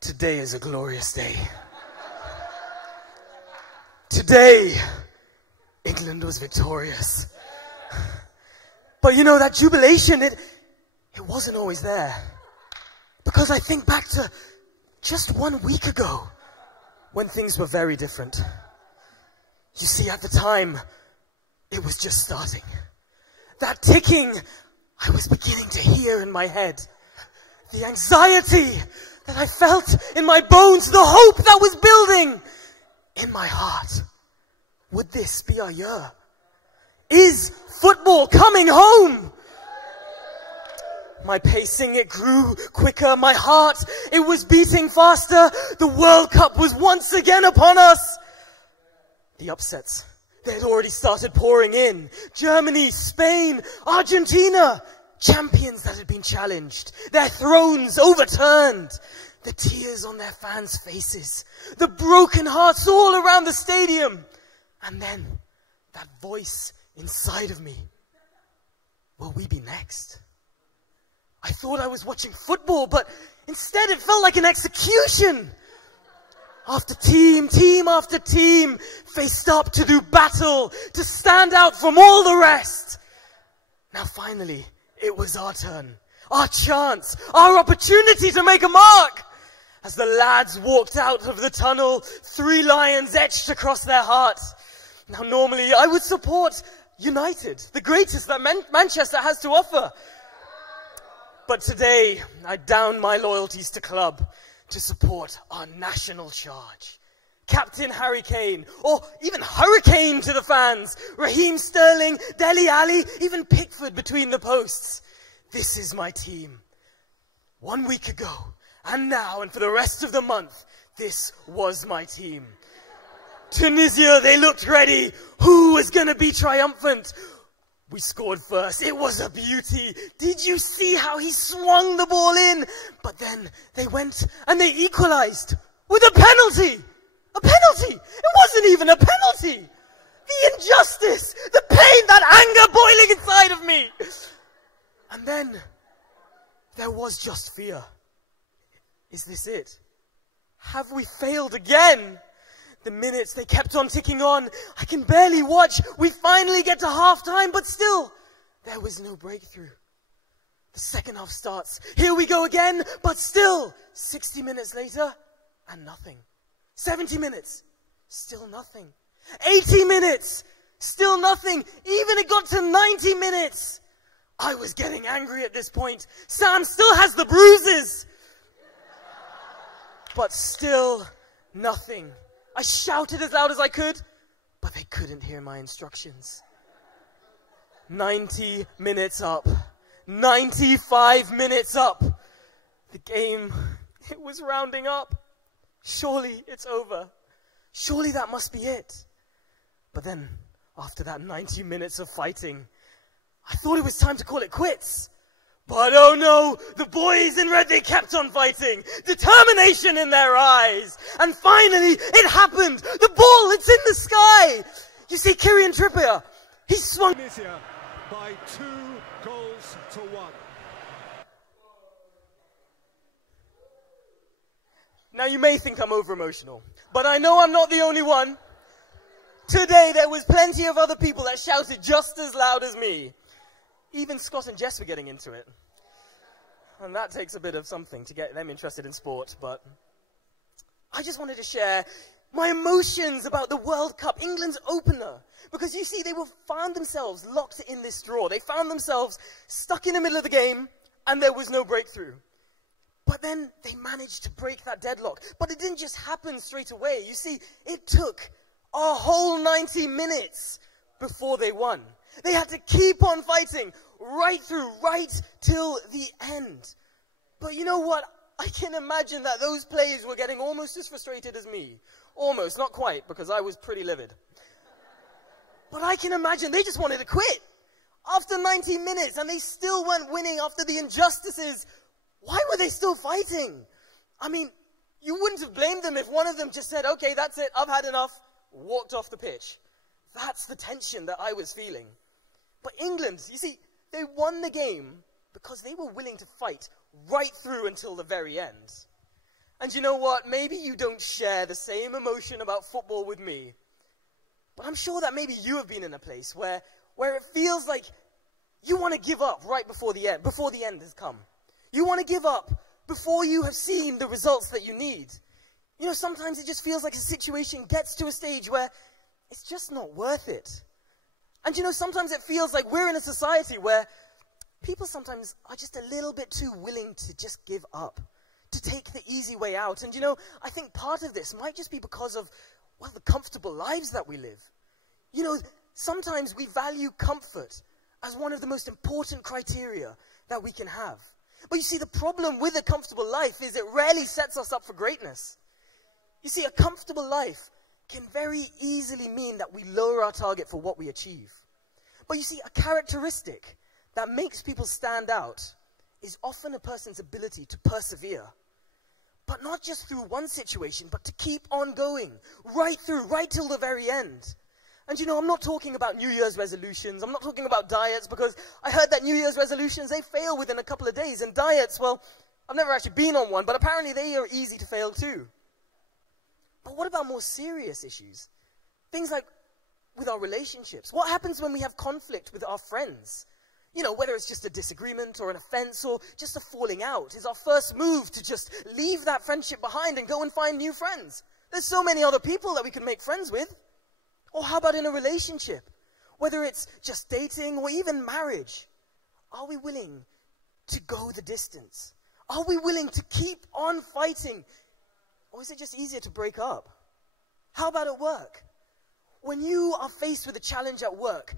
Today is a glorious day. Today, England was victorious. But you know, that jubilation, it wasn't always there. Because I think back to just 1 week ago, when things were very different. You see, at the time, it was just starting. That ticking, I was beginning to hear in my head. The anxiety that I felt in my bones, the hope that was building in my heart. Would this be our year? Is football coming home? My pacing, it grew quicker. My heart, it was beating faster. The World Cup was once again upon us. The upsets, they had already started pouring in. Germany, Spain, Argentina, champions that had been challenged. Their thrones overturned. The tears on their fans' faces. The broken hearts all around the stadium. And then, that voice inside of me. Will we be next? I thought I was watching football, but instead it felt like an execution. After team after team faced up to do battle, to stand out from all the rest. Now finally, it was our turn, our chance, our opportunity to make a mark. As the lads walked out of the tunnel, 3 lions etched across their hearts. Now normally I would support United, the greatest that Manchester has to offer. But today, I down my loyalties to club to support our national charge. Captain Harry Kane, or even Hurricane to the fans. Raheem Sterling, Dele Alli, even Pickford between the posts. This is my team. 1 week ago, and now, and for the rest of the month, this was my team. Tunisia, they looked ready. Who was going to be triumphant? We scored first. It was a beauty. Did you see how he swung the ball in? But then they went and they equalized with a penalty. A penalty. It wasn't even a penalty. The injustice, the pain, that anger boiling inside of me. And then there was just fear. Is this it? Have we failed again? The minutes, they kept on ticking on. I can barely watch. We finally get to halftime, but still, there was no breakthrough. The second half starts. Here we go again, but still, 60 minutes later, and nothing. 70 minutes, still nothing. 80 minutes, still nothing. Even it got to 90 minutes. I was getting angry at this point. Sam still has the bruises. But still, nothing. I shouted as loud as I could, but they couldn't hear my instructions. 90 minutes up. 95 minutes up. The game, it was rounding up. Surely it's over. Surely that must be it. But then, after that 90 minutes of fighting, I thought it was time to call it quits. But oh no, the boys in red, they kept on fighting. Determination in their eyes. And finally, it happened. The ball, it's in the sky. You see, Kieran Trippier, he swung. By 2 goals to 1. Now you may think I'm over-emotional, but I know I'm not the only one. Today, there was plenty of other people that shouted just as loud as me. Even Scott and Jess were getting into it. And that takes a bit of something to get them interested in sport, but I just wanted to share my emotions about the World Cup, England's opener. Because you see, they found themselves locked in this draw. They found themselves stuck in the middle of the game, and there was no breakthrough. But then they managed to break that deadlock. But it didn't just happen straight away. You see, it took a whole 90 minutes before they won. They had to keep on fighting right through, right till the end. But you know what? I can imagine that those players were getting almost as frustrated as me. Almost, not quite, because I was pretty livid. But I can imagine they just wanted to quit. After 90 minutes, and they still weren't winning after the injustices. Why were they still fighting? I mean, you wouldn't have blamed them if one of them just said, okay, that's it, I've had enough, walked off the pitch. That's the tension that I was feeling. But England, you see, they won the game because they were willing to fight right through until the very end. And you know what? Maybe you don't share the same emotion about football with me. But I'm sure that maybe you have been in a place where it feels like you want to give up right before the end has come. You want to give up before you have seen the results that you need. You know, sometimes it just feels like a situation gets to a stage where it's just not worth it. And you know, sometimes it feels like we're in a society where people sometimes are just a little bit too willing to just give up, to take the easy way out. And you know, I think part of this might just be because of, well, the comfortable lives that we live. You know, sometimes we value comfort as one of the most important criteria that we can have. But you see, the problem with a comfortable life is it rarely sets us up for greatness. You see, a comfortable life can very easily mean that we lower our target for what we achieve. But you see, a characteristic that makes people stand out is often a person's ability to persevere. But not just through one situation, but to keep on going, right till the very end. And you know, I'm not talking about New Year's resolutions, I'm not talking about diets, because I heard that New Year's resolutions, they fail within a couple of days. And diets, well, I've never actually been on one, but apparently they are easy to fail too. But what about more serious issues? Things like with our relationships. What happens when we have conflict with our friends? You know, whether it's just a disagreement or an offense or just a falling out. Is our first move to just leave that friendship behind and go and find new friends? There's so many other people that we can make friends with. Or how about in a relationship? Whether it's just dating or even marriage. Are we willing to go the distance? Are we willing to keep on fighting? Or is it just easier to break up? How about at work? When you are faced with a challenge at work,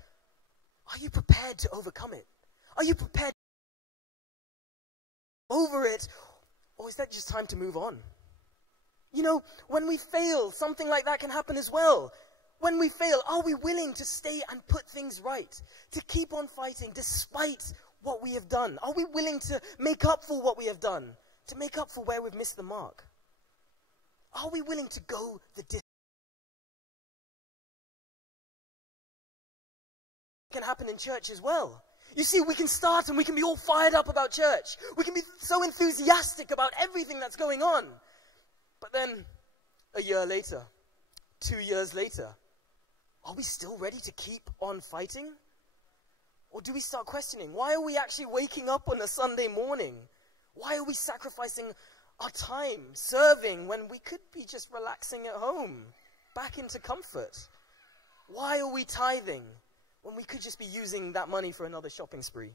are you prepared to overcome it? Are you prepared over it? Or is that just time to move on? You know, when we fail, something like that can happen as well. When we fail, are we willing to stay and put things right? To keep on fighting despite what we have done? Are we willing to make up for what we have done? To make up for where we've missed the mark? Are we willing to go the distance? It can happen in church as well. You see, we can start and we can be all fired up about church. We can be so enthusiastic about everything that's going on. But then, a year later, 2 years later, are we still ready to keep on fighting? Or do we start questioning, why are we actually waking up on a Sunday morning? Why are we sacrificing our time serving when we could be just relaxing at home, back into comfort? Why are we tithing when we could just be using that money for another shopping spree?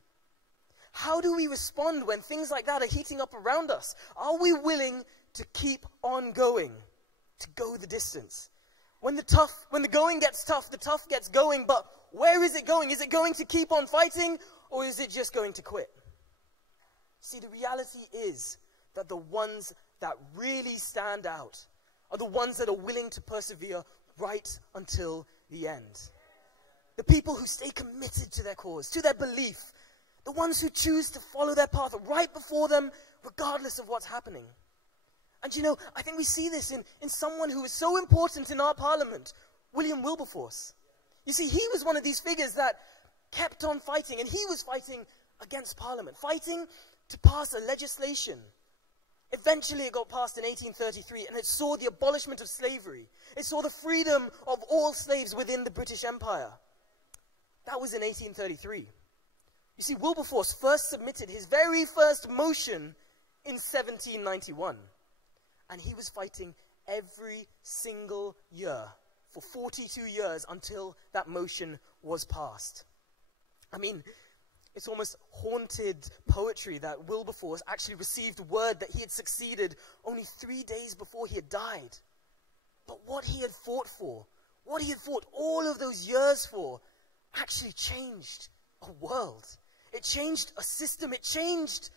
How do we respond when things like that are heating up around us? Are we willing to keep on going, to go the distance? When the going gets tough, the tough gets going, but where is it going? Is it going to keep on fighting, or is it just going to quit? See, the reality is that the ones that really stand out are the ones that are willing to persevere right until the end. The people who stay committed to their cause, to their belief. The ones who choose to follow their path right before them, regardless of what's happening. And you know, I think we see this in someone who is so important in our parliament, William Wilberforce. You see, he was one of these figures that kept on fighting, and he was fighting against Parliament, fighting to pass a legislation. Eventually it got passed in 1833, and it saw the abolishment of slavery. It saw the freedom of all slaves within the British Empire. That was in 1833. You see, Wilberforce first submitted his very first motion in 1791. And he was fighting every single year for 42 years until that motion was passed. I mean, it's almost haunted poetry that Wilberforce actually received word that he had succeeded only 3 days before he had died. But what he had fought for, what he had fought all of those years for, actually changed a world. It changed a system. It changed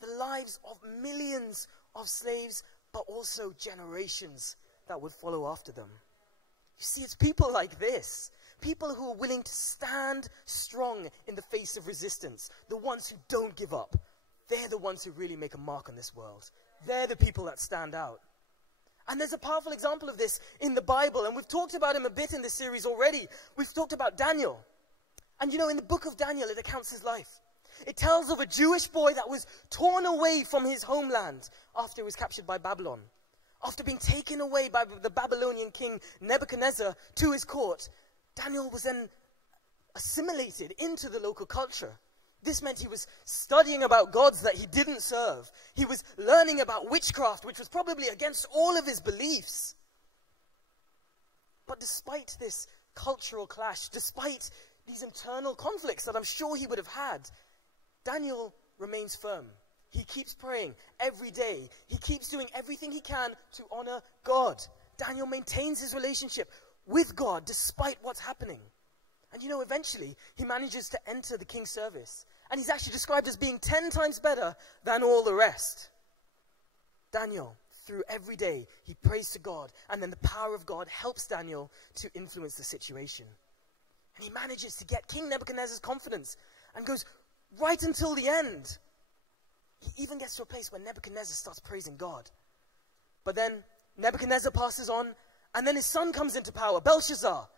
the lives of millions of slaves, but also generations that would follow after them. You see, it's people like this, people who are willing to stand strong in the face of resistance, the ones who don't give up. They're the ones who really make a mark on this world. They're the people that stand out. And there's a powerful example of this in the Bible, and we've talked about him a bit in this series already. We've talked about Daniel. And you know, in the book of Daniel, it accounts his life. It tells of a Jewish boy that was torn away from his homeland after he was captured by Babylon. After being taken away by the Babylonian king Nebuchadnezzar to his court, Daniel was then assimilated into the local culture. This meant he was studying about gods that he didn't serve. He was learning about witchcraft, which was probably against all of his beliefs. But despite this cultural clash, despite these internal conflicts that I'm sure he would have had, Daniel remains firm. He keeps praying every day. He keeps doing everything he can to honor God. Daniel maintains his relationship with God despite what's happening. And you know, eventually, he manages to enter the king's service. And he's actually described as being 10 times better than all the rest. Daniel, through every day, he prays to God. And then the power of God helps Daniel to influence the situation. And he manages to get King Nebuchadnezzar's confidence and goes right until the end. He even gets to a place where Nebuchadnezzar starts praising God. But then Nebuchadnezzar passes on, and then his son comes into power, Belshazzar.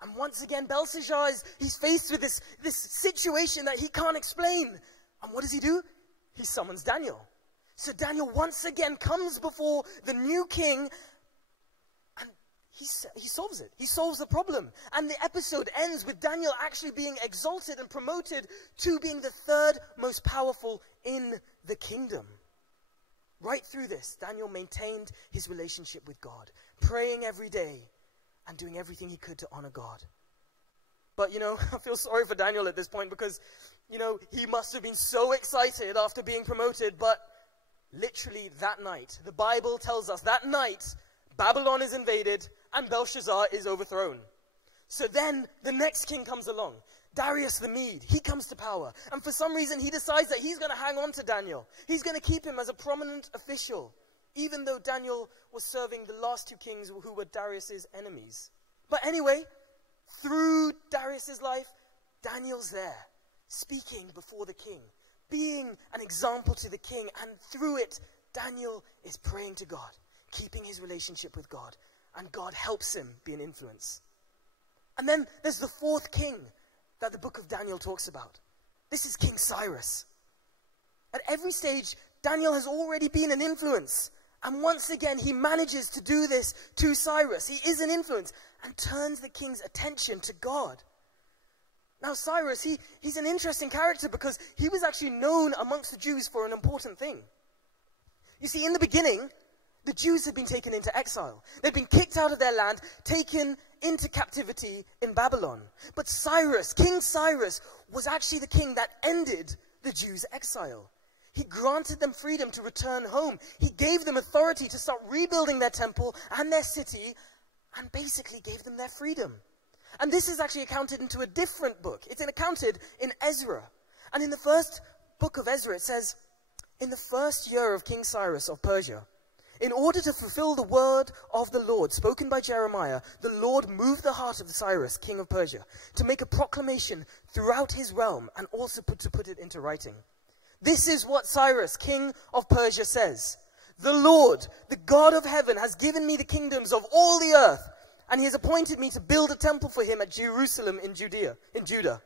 And once again, Belshazzar he's faced with this situation that he can't explain. And what does he do? He summons Daniel. So Daniel once again comes before the new king, and he solves it. He solves the problem. And the episode ends with Daniel actually being exalted and promoted to being the third most powerful in the kingdom. Right through this, Daniel maintained his relationship with God, praying every day and doing everything he could to honor God. But, you know, I feel sorry for Daniel at this point because, you know, he must have been so excited after being promoted. But literally that night, the Bible tells us that night, Babylon is invaded and Belshazzar is overthrown. So then the next king comes along, Darius the Mede. He comes to power. And for some reason, he decides that he's going to hang on to Daniel. He's going to keep him as a prominent official, even though Daniel was serving the last two kings who were Darius's enemies. But anyway, through Darius's life, Daniel's there, speaking before the king, being an example to the king. And through it, Daniel is praying to God, keeping his relationship with God. And God helps him be an influence. And then there's the fourth king that the book of Daniel talks about. This is King Cyrus. At every stage, Daniel has already been an influence. And once again, he manages to do this to Cyrus. He is an influence and turns the king's attention to God. Now Cyrus, he's an interesting character because he was actually known amongst the Jews for an important thing. You see, in the beginning, the Jews had been taken into exile. They'd been kicked out of their land, taken into captivity in Babylon. But Cyrus, King Cyrus, was actually the king that ended the Jews' exile. He granted them freedom to return home. He gave them authority to start rebuilding their temple and their city, and basically gave them their freedom. And this is actually accounted into a different book. It's accounted in Ezra. And in the first book of Ezra, it says, in the first year of King Cyrus of Persia, in order to fulfill the word of the Lord spoken by Jeremiah, the Lord moved the heart of Cyrus, king of Persia, to make a proclamation throughout his realm and also to put it into writing. This is what Cyrus, king of Persia, says. The Lord, the God of heaven, has given me the kingdoms of all the earth, and he has appointed me to build a temple for him at Jerusalem in Judah.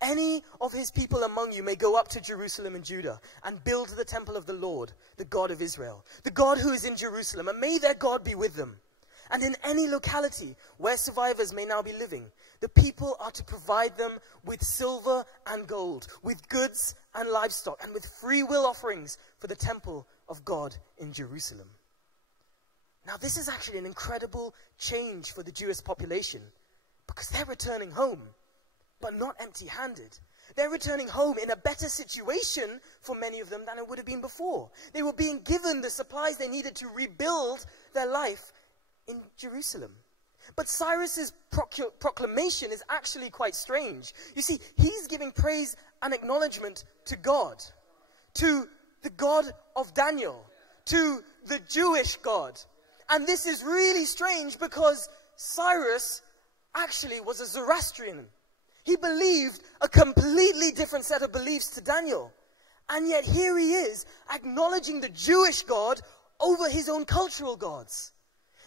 Any of his people among you may go up to Jerusalem and Judah and build the temple of the Lord, the God of Israel, the God who is in Jerusalem, and may their God be with them. And in any locality where survivors may now be living, the people are to provide them with silver and gold, with goods and livestock, and with free will offerings for the temple of God in Jerusalem. Now this is actually an incredible change for the Jewish population, because they're returning home, but not empty-handed. They're returning home in a better situation for many of them than it would have been before. They were being given the supplies they needed to rebuild their life in Jerusalem. But Cyrus's proclamation is actually quite strange. You see, he's giving praise and acknowledgement to God, to the God of Daniel, to the Jewish God. And this is really strange because Cyrus actually was a Zoroastrian. He believed a completely different set of beliefs to Daniel. And yet here he is, acknowledging the Jewish God over his own cultural gods.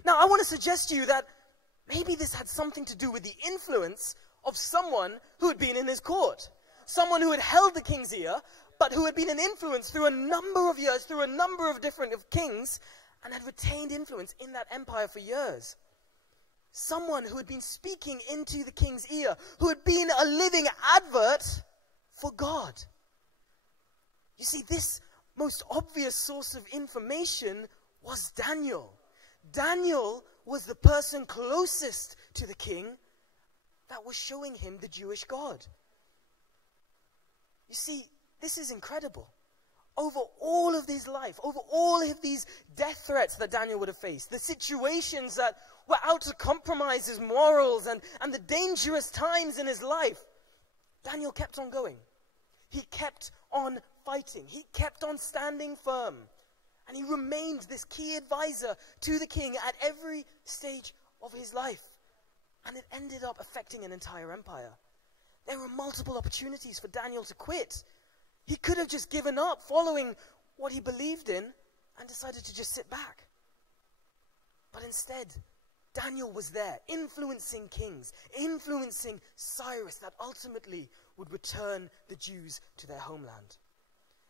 Now, I want to suggest to you that maybe this had something to do with the influence of someone who had been in his court. someone who had held the king's ear, but who had been an influence through a number of years, through a number of different kings, and had retained influence in that empire for years. Someone who had been speaking into the king's ear, who had been a living advert for God. You see, this most obvious source of information was Daniel. Daniel was the person closest to the king that was showing him the Jewish God. You see, this is incredible. Over all of his life, over all of these death threats that Daniel would have faced, the situations that were out to compromise his morals and the dangerous times in his life, Daniel kept on going. He kept on fighting. He kept on standing firm. And he remained this key advisor to the king at every stage of his life. And it ended up affecting an entire empire. There were multiple opportunities for Daniel to quit. He could have just given up following what he believed in and decided to just sit back. But instead, Daniel was there, influencing kings, influencing Cyrus, that ultimately would return the Jews to their homeland.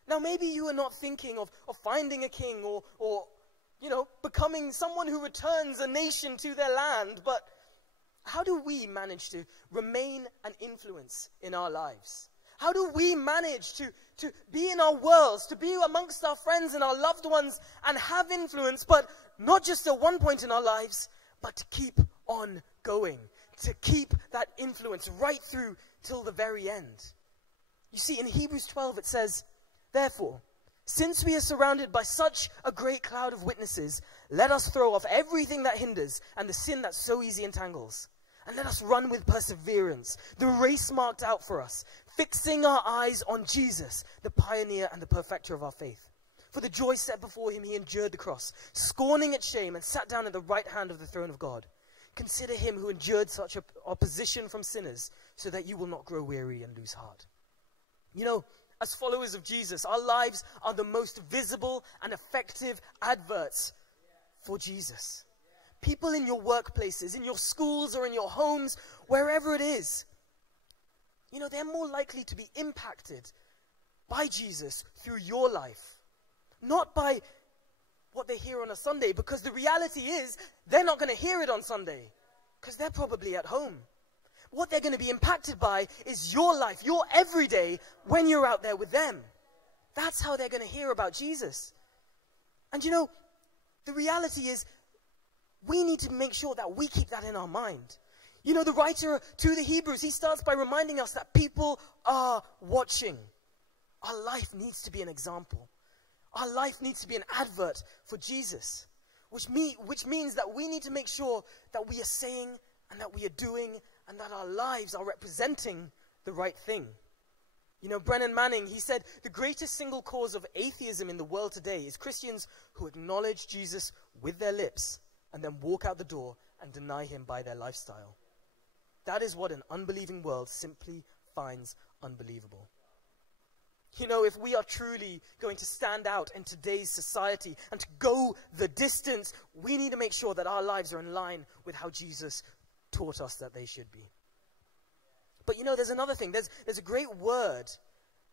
Now, maybe you are not thinking of finding a king or becoming someone who returns a nation to their land, but how do we manage to remain an influence in our lives? How do we manage to be in our worlds, to be amongst our friends and our loved ones and have influence, but not just at one point in our lives, but to keep on going, to keep that influence right through till the very end? You see, in Hebrews 12 it says, "Therefore, since we are surrounded by such a great cloud of witnesses, let us throw off everything that hinders and the sin that so easily entangles. And let us run with perseverance the race marked out for us, fixing our eyes on Jesus, the pioneer and the perfecter of our faith. For the joy set before him, he endured the cross, scorning its shame, and sat down at the right hand of the throne of God. Consider him who endured such opposition from sinners, so that you will not grow weary and lose heart." You know, as followers of Jesus, our lives are the most visible and effective adverts for Jesus. People in your workplaces, in your schools, or in your homes, wherever it is, you know, they're more likely to be impacted by Jesus through your life, not by what they hear on a Sunday, because the reality is they're not going to hear it on Sunday because they're probably at home. What they're going to be impacted by is your life, your everyday, when you're out there with them. That's how they're going to hear about Jesus. And you know, the reality is we need to make sure that we keep that in our mind. You know, the writer to the Hebrews, he starts by reminding us that people are watching. Our life needs to be an example. Our life needs to be an advert for Jesus, which means that we need to make sure that we are saying and that we are doing and that our lives are representing the right thing. You know, Brennan Manning, he said, the greatest single cause of atheism in the world today is Christians who acknowledge Jesus with their lips and then walk out the door and deny him by their lifestyle. That is what an unbelieving world simply finds unbelievable. You know, if we are truly going to stand out in today's society and to go the distance, we need to make sure that our lives are in line with how Jesus taught us that they should be. But you know, there's another thing. There's a great word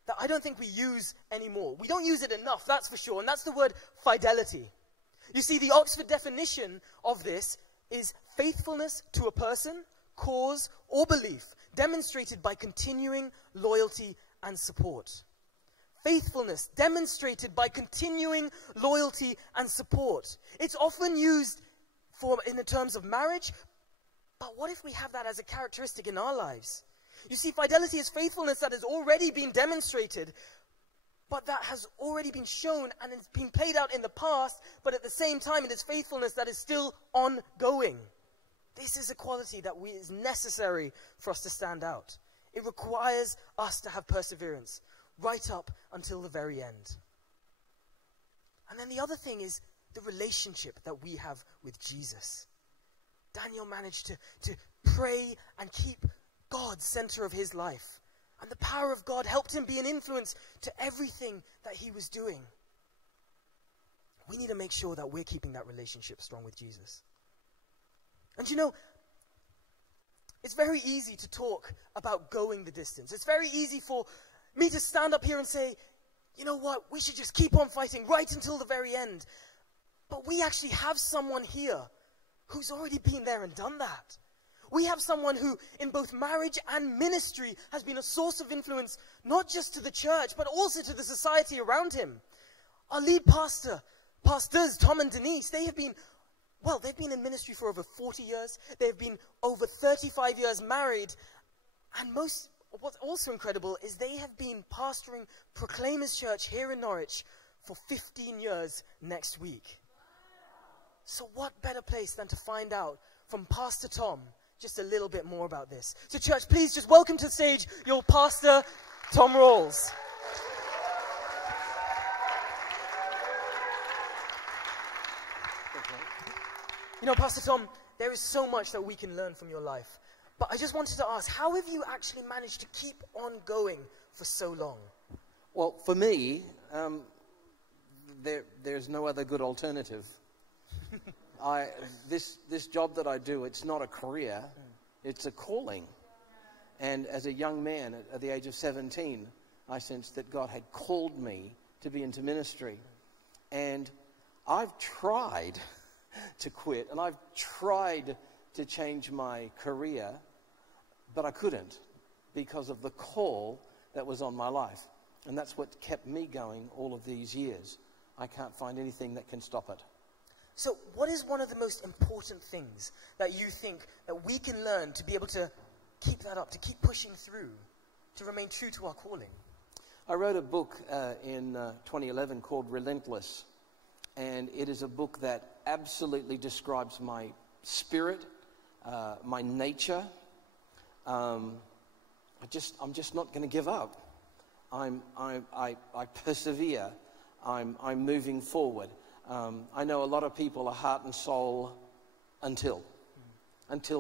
that I don't think we use anymore. We don't use it enough, that's for sure, and that's the word fidelity. You see, the Oxford definition of this is faithfulness to a person, cause, or belief demonstrated by continuing loyalty and support. Faithfulness demonstrated by continuing loyalty and support. It's often used in the terms of marriage, but what if we have that as a characteristic in our lives? You see, fidelity is faithfulness that has already been demonstrated, but that has already been shown and it's been played out in the past, but at the same time it is faithfulness that is still ongoing. This is a quality that is necessary for us to stand out. It requires us to have perseverance right up until the very end. And then the other thing is the relationship that we have with Jesus. Daniel managed to pray and keep God center of his life. And the power of God helped him be an influence to everything that he was doing. We need to make sure that we're keeping that relationship strong with Jesus. And you know, It's very easy to talk about going the distance. It's very easy for me to stand up here and say, you know what, we should just keep on fighting right until the very end. But we actually have someone here who's already been there and done that. We have someone who, in both marriage and ministry, has been a source of influence, not just to the church, but also to the society around him. Our lead pastors, Tom and Denise, they've been in ministry for over 40 years. They've been over 35 years married. And what's also incredible is they have been pastoring Proclaimers Church here in Norwich for 15 years next week. So what better place than to find out from Pastor Tom just a little bit more about this. So church, please just welcome to the stage your pastor, Tom Rawls. You know, Pastor Tom, there is so much that we can learn from your life. But I just wanted to ask, how have you actually managed to keep on going for so long? Well, for me, there's no other good alternative. This job that I do, it's not a career, it's a calling. And as a young man at the age of 17, I sensed that God had called me to be into ministry. And I've tried to quit, and I've tried to change my career, but I couldn't because of the call that was on my life. And that's what kept me going all of these years. I can't find anything that can stop it. So what is one of the most important things that you think that we can learn to be able to keep that up, to keep pushing through, to remain true to our calling? I wrote a book in 2011 called Relentless. And it is a book that absolutely describes my spirit, my nature. I'm just not going to give up. I persevere. I'm moving forward. I know a lot of people are heart and soul until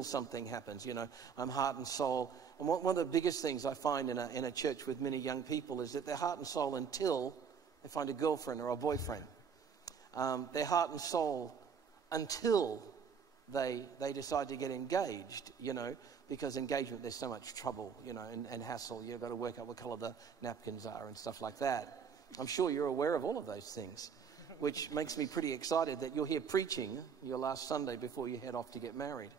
something happens. You know, I'm heart and soul. And one of the biggest things I find in a church with many young people is that they're heart and soul until they find a girlfriend or a boyfriend. Their heart and soul until they decide to get engaged, you know, because engagement, there's so much trouble, you know, and hassle. You've got to work out what color the napkins are and stuff like that. I'm sure you're aware of all of those things, which makes me pretty excited that you're here preaching your last Sunday before you head off to get married.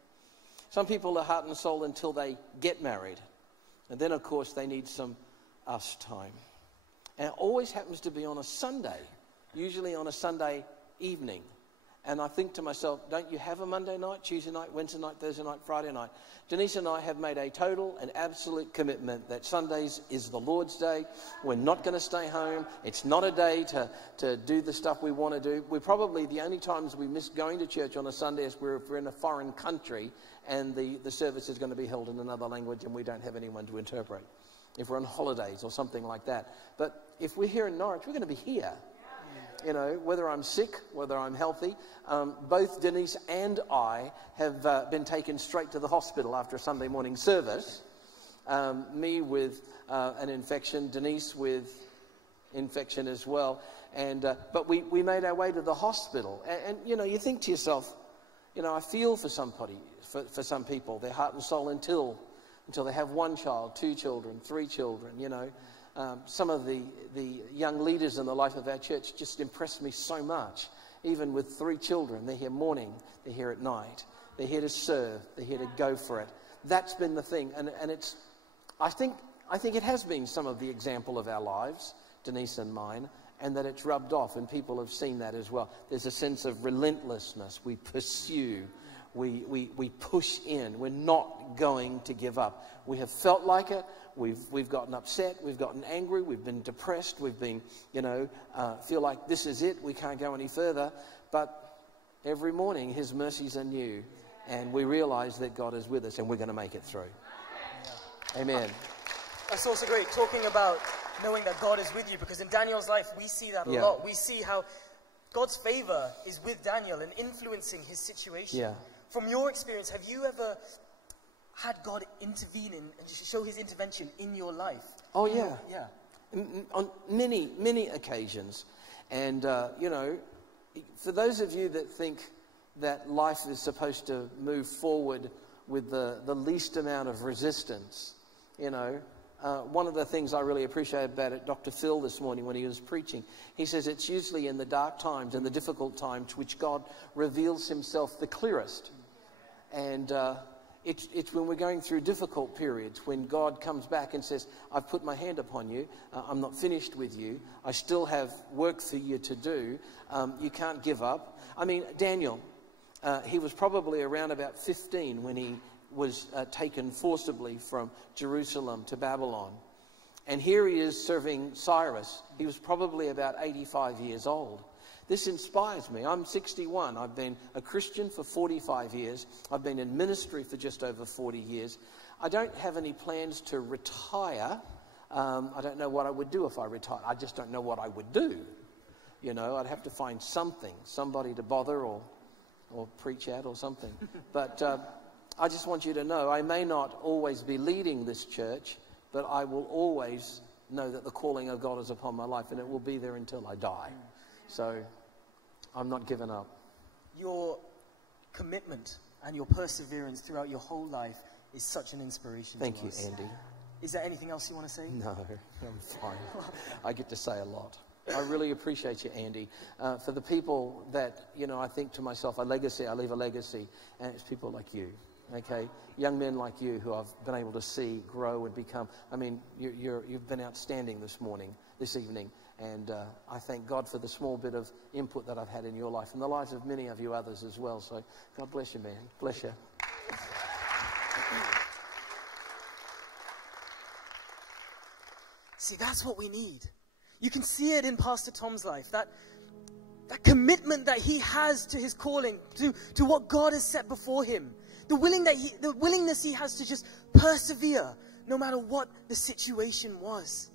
Some people are heart and soul until they get married. And then, of course, they need some us time. And it always happens to be on a Sunday. Usually on a Sunday evening. And I think to myself, don't you have a Monday night, Tuesday night, Wednesday night, Thursday night, Friday night? Denise and I have made a total and absolute commitment that Sundays is the Lord's day. We're not going to stay home. It's not a day to do the stuff we want to do. We're probably the only times we miss going to church on a Sunday is if we're in a foreign country and the service is going to be held in another language and we don't have anyone to interpret. If we're on holidays or something like that. But if we're here in Norwich, we're going to be here. You know, whether I'm sick, whether I'm healthy. Both Denise and I have been taken straight to the hospital after a Sunday morning service. Me with an infection, Denise with infection as well. But we made our way to the hospital. And you know, you think to yourself, you know, I feel for somebody, for some people, their heart and soul until they have one child, 2 children, 3 children, you know. Some of the young leaders in the life of our church just impressed me so much. Even with 3 children, they're here morning, they're here at night. They're here to serve, they're here to go for it. That's been the thing. And it's, I think it has been some of the example of our lives, Denise and mine, and that it's rubbed off, and people have seen that as well. There's a sense of relentlessness. We pursue. We push in. We're not going to give up. We have felt like it. We've gotten upset. We've gotten angry. We've been depressed. We've been, you know, feel like this is it. We can't go any further. But every morning His mercies are new. And we realize that God is with us and we're going to make it through. Yeah. Amen. That's also great, talking about knowing that God is with you. Because in Daniel's life, we see that a lot. We see how God's favor is with Daniel and influencing his situation. Yeah. From your experience, have you ever had God intervene and show His intervention in your life? Oh, yeah. Yeah. On many occasions. And, you know, for those of you that think that life is supposed to move forward with the least amount of resistance, you know. One of the things I really appreciate about it, Dr. Phil this morning when he was preaching, he says it's usually in the dark times and the difficult times which God reveals himself the clearest. And it's when we're going through difficult periods when God comes back and says, I've put my hand upon you, I'm not finished with you, I still have work for you to do, you can't give up. I mean, Daniel, he was probably around about 15 when he was taken forcibly from Jerusalem to Babylon. And here he is serving Cyrus. He was probably about 85 years old. This inspires me. I'm 61. I've been a Christian for 45 years. I've been in ministry for just over 40 years. I don't have any plans to retire. I don't know what I would do if I retired. I just don't know what I would do. You know, I'd have to find something, somebody to bother or preach at or something. But I just want you to know, I may not always be leading this church, but I will always know that the calling of God is upon my life, and it will be there until I die. So I'm not giving up. Your commitment and your perseverance throughout your whole life is such an inspiration to us. Thank you, Andy. Is there anything else you want to say? No, I'm fine. I get to say a lot. I really appreciate you, Andy. For the people that, you know, I think to myself, I leave a legacy, and it's people like you. Okay, young men like you who I've been able to see grow and become. I mean, you've been outstanding this evening, and I thank God for the small bit of input that I've had in your life and the lives of many of you others as well. So God bless you, man. Bless you. See, that's what we need. You can see it in Pastor Tom's life, that commitment that he has to his calling, to what God has set before him. The willingness he has to just persevere no matter what the situation was.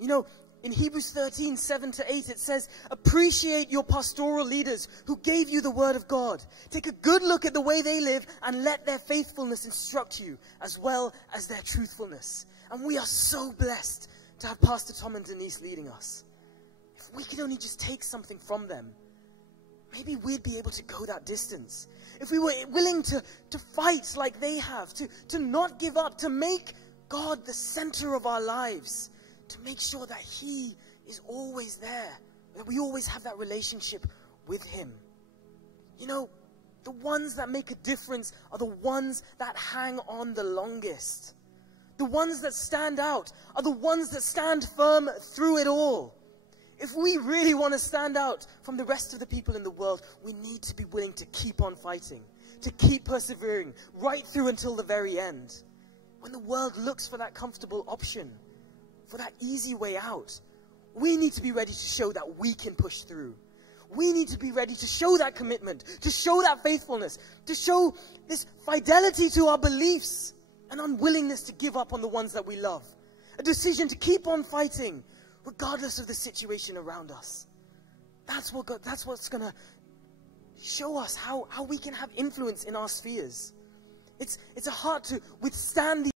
You know, in Hebrews 13, 7-8, it says, appreciate your pastoral leaders who gave you the word of God. Take a good look at the way they live and let their faithfulness instruct you as well as their truthfulness. And we are so blessed to have Pastor Tom and Denise leading us. If we could only just take something from them, maybe we'd be able to go that distance. If we were willing to fight like they have, to not give up, to make God the center of our lives, to make sure that He is always there, that we always have that relationship with Him. You know, the ones that make a difference are the ones that hang on the longest. The ones that stand out are the ones that stand firm through it all. If we really want to stand out from the rest of the people in the world, we need to be willing to keep on fighting, to keep persevering right through until the very end. When the world looks for that comfortable option, for that easy way out, we need to be ready to show that we can push through. We need to be ready to show that commitment, to show that faithfulness, to show this fidelity to our beliefs, an unwillingness to give up on the ones that we love, a decision to keep on fighting regardless of the situation around us. That's what's going to show us how we can have influence in our spheres. It's a heart to withstand the